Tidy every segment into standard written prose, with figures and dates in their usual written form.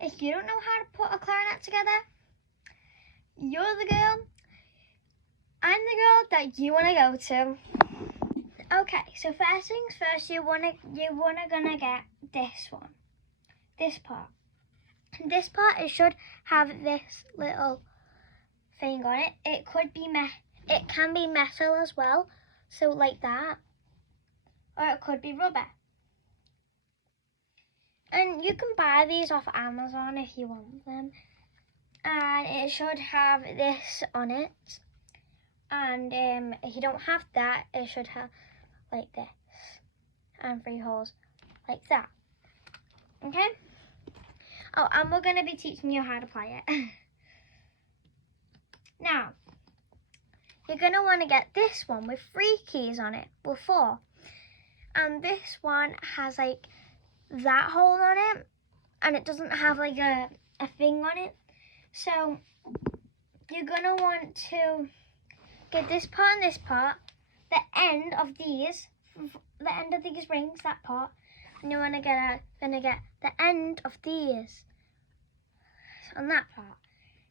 if you don't know how to put a clarinet together, you're the girl. I'm the girl that you want to go to. Okay, so first things first, you're gonna get this one, this part. And this part, it should have this little thing on it. It can be metal as well, so like that, or it could be rubber. And you can buy these off Amazon if you want them. And it should have this on it. And if you don't have that, it should have like this. And 3 holes like that. Okay? Oh, and we're going to be teaching you how to play it. Now, you're going to want to get this one with 3 keys on it. Well, 4. And this one has like that hole on it, and it doesn't have like a thing on it. So you're gonna want to get this part and this part, the end of these rings, that part, and you wanna get the end of these on that part,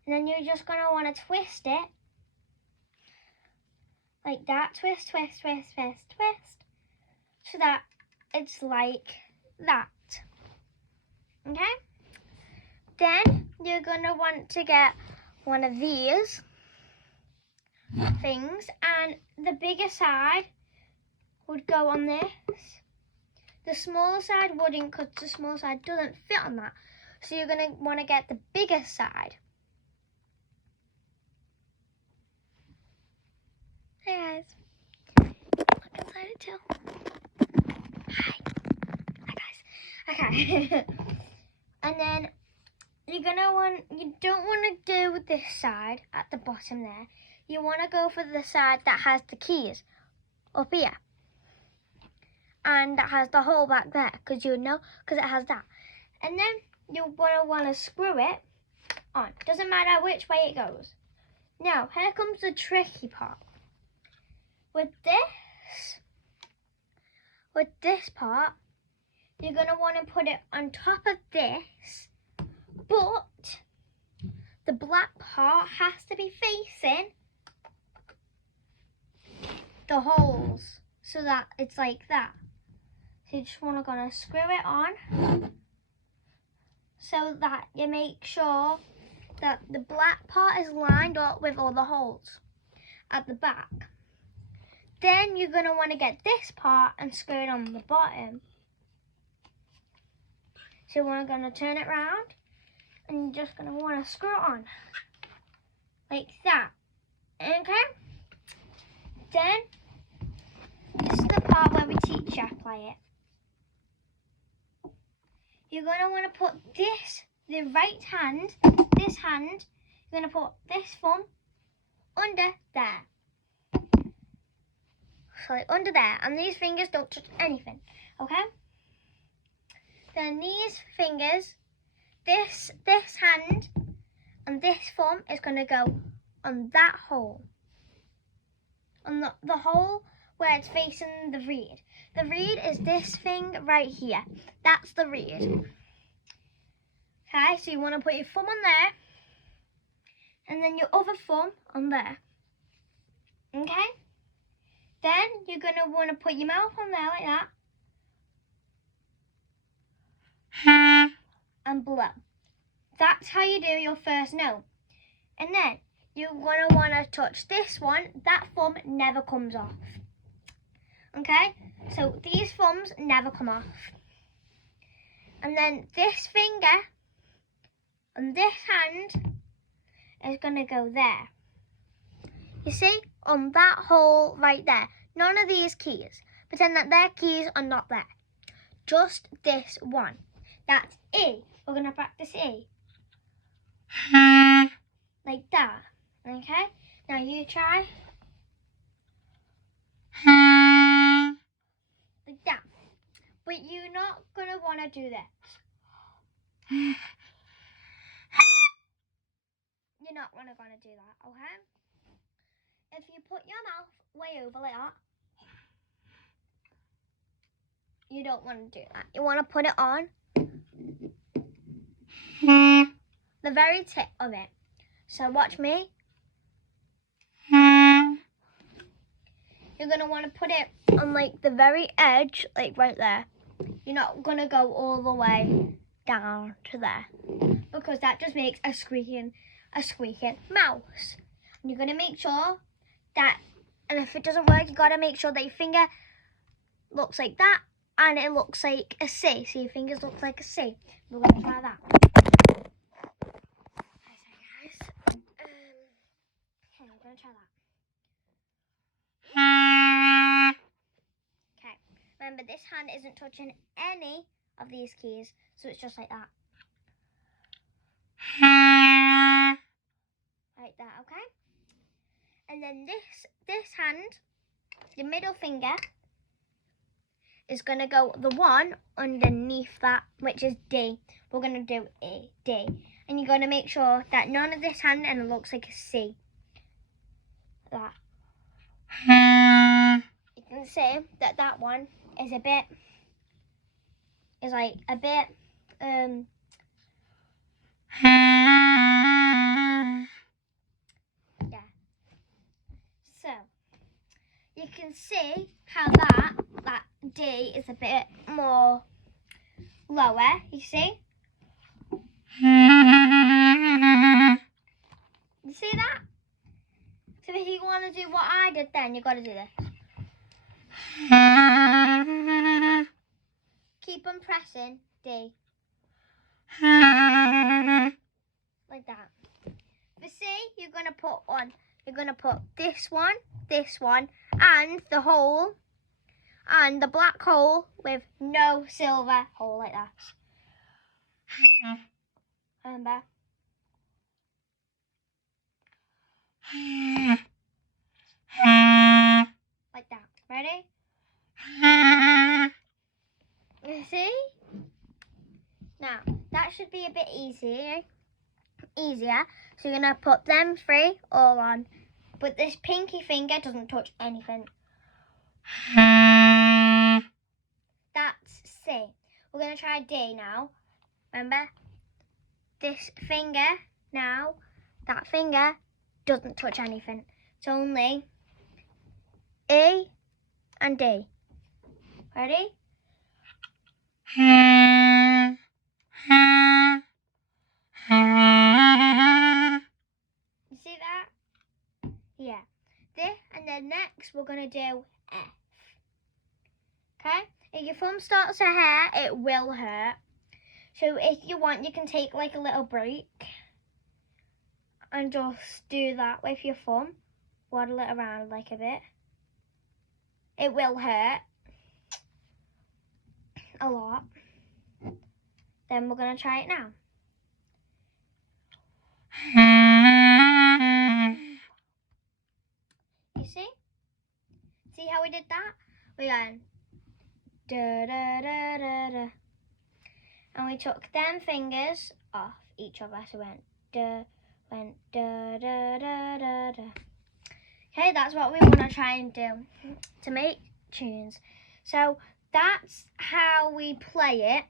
and then you're just gonna want to twist it like that, twist, twist, twist, twist, twist, so that it's like that. Okay? Then you're going to want to get one of these things, and the bigger side would go on this. The smaller side wouldn't, because the small side doesn't fit on that. So you're going to want to get the bigger side. Hey guys. Look inside it too. Hi. Okay. And then you don't want to do this side at the bottom there. You want to go for the side that has the keys up here. And that has the hole back there, because it has that. And then you want to screw it on. Doesn't matter which way it goes. Now, here comes the tricky part. With this part, you're going to want to put it on top of this, but the black part has to be facing the holes so that it's like that. So you just want to screw it on so that you make sure that the black part is lined up with all the holes at the back. Then you're going to want to get this part and screw it on the bottom. So we're going to turn it round, and you're just going to want to screw it on like that. Okay? Then this is the part where we teach you how to play it. You're going to want to put the right hand, this hand, you're going to put this thumb under there. So like under there, and these fingers don't touch anything, okay? Then these fingers, this hand, and this thumb is going to go on that hole. On the hole where it's facing the reed. The reed is this thing right here. That's the reed. Okay, so you want to put your thumb on there, and then your other thumb on there. Okay? Then you're going to want to put your mouth on there like that. And blow. That's how you do your first note. And then you're going to want to touch this one. That thumb never comes off. Okay? So these thumbs never come off. And then this finger and this hand is going to go there. You see? On that hole right there. None of these keys. Pretend that their keys are not there. Just this one. That's E. We're going to practice E. Like that. Okay? Now you try. Like that. But you're not going to want to do this. You're not going to do that, okay? If you put your mouth way over like that, you don't want to do that. You want to put it on The very tip of it. So watch me. You're going to want to put it on like the very edge, like right there. You're not going to go all the way down to there, because that just makes a squeaking mouse. And you're going to make sure that, and if it doesn't work, you got to make sure that your finger looks like that and it looks like a C. So your fingers look like a C. We're going to try that. Okay, we're going to try that. Okay, remember this hand isn't touching any of these keys, so it's just like that. Like that, okay? And then this hand, the middle finger, is going to go the one underneath that, which is D. We're going to do A, D. And you're going to make sure that none of this hand and it looks like a C. That. You can see that that one is a bit, yeah. So, you can see how that D is a bit more lower, you see? You see that? So if you want to do what I did then, you've got to do this. Keep on pressing D. Like that. For C, you're going to put this one, and the hole, and the black hole with no silver hole like that. Remember? Like that. Ready? You see? Now, that should be a bit easier. So you're going to put them three all on. But this pinky finger doesn't touch anything. That's C. We're going to try D now. Remember? This finger now, that finger doesn't touch anything. It's only E and D. Ready? You see that? Yeah. This, and then next we're going to do F. Okay? If your thumb starts to hurt, it will hurt. So if you want, you can take like a little break and just do that with your thumb. Waddle it around like a bit. It will hurt a lot. Then we're going to try it now. You see? See how we did that? We're going da da da da da. And we took them fingers off each other. So went da da da da da. Okay, that's what we want to try and do to make tunes. So that's how we play it.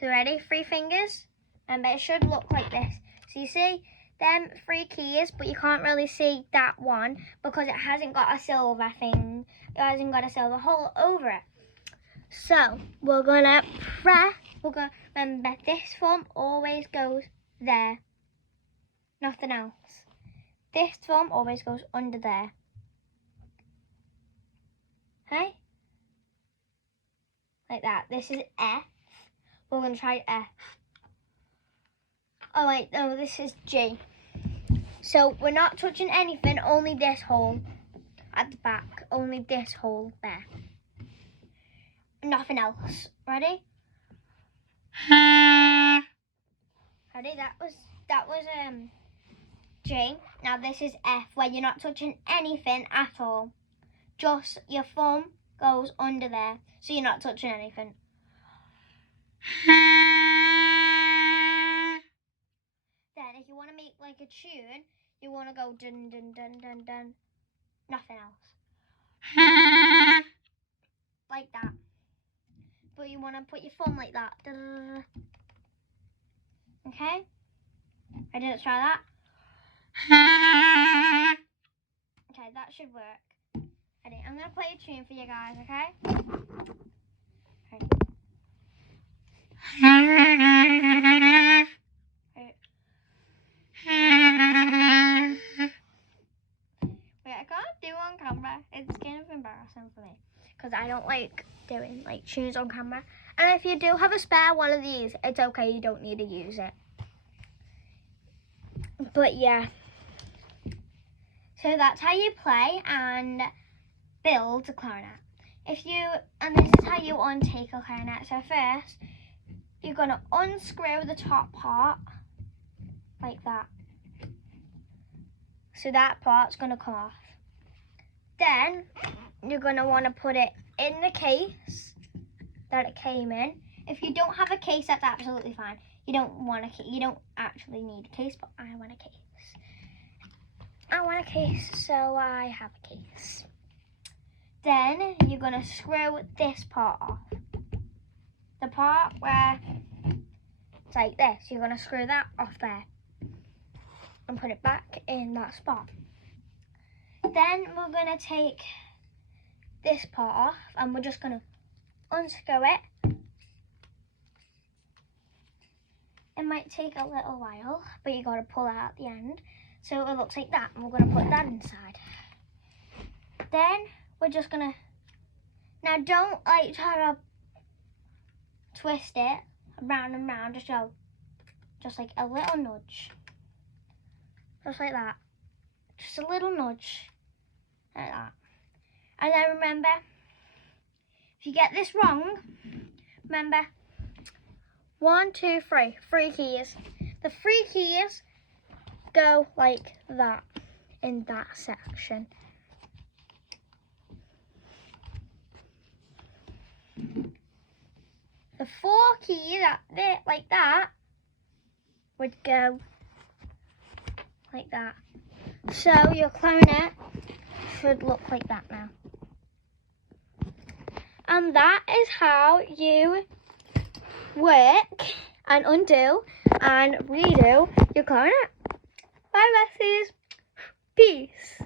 So ready? 3 fingers. And it should look like this. So you see them 3 keys, but you can't really see that one because it hasn't got a silver thing. It hasn't got a silver hole over it. So we're gonna press. Remember, this thumb always goes there. Nothing else. This thumb always goes under there. Okay? Like that. This is F. We're going to try F. Oh wait, no, this is G. So we're not touching anything, only this hole at the back. Only this hole there. Nothing else. Ready? Ready? That was G. Now this is F, where you're not touching anything at all. Just your thumb goes under there, so you're not touching anything. Then if you want to make like a tune, you want to go dun dun dun dun dun. Nothing else. Like that. But you want to put your thumb like that. okay? Ready, let's try that. Okay, that should work. Ready, I'm going to play a tune for you guys, okay? Okay. Wait, I can't do on camera. It's kind of embarrassing for me because I don't like doing like tunes on camera. And if you do have a spare one of these, it's okay. You don't need to use it. But yeah, so that's how you play and build a clarinet. And this is how you untake a clarinet. So first, you're gonna unscrew the top part like that. So that part's gonna come off. Then you're gonna want to put it in the case that it came in. If you don't have a case, that's absolutely fine. You don't actually need a case, but I want a case. I want a case, so I have a case. Then you're gonna screw this part off. The part where it's like this, you're gonna screw that off there and put it back in that spot. Then we're gonna take this part off and we're just gonna unscrew it. It might take a little while, but you gotta pull it out at the end. So it looks like that, and we're gonna put that inside. Then we're just gonna, now don't like try to twist it around and round, just like a little nudge. Just like that. Just a little nudge. Like that. And then remember, if you get this wrong, remember, 1, 2, 3, 3 keys. The 3 keys go like that in that section. The 4 keys like that would go like that. So your clarinet should look like that now. And that is how you work and undo and redo your clarinet. Bye, Bessies. Peace.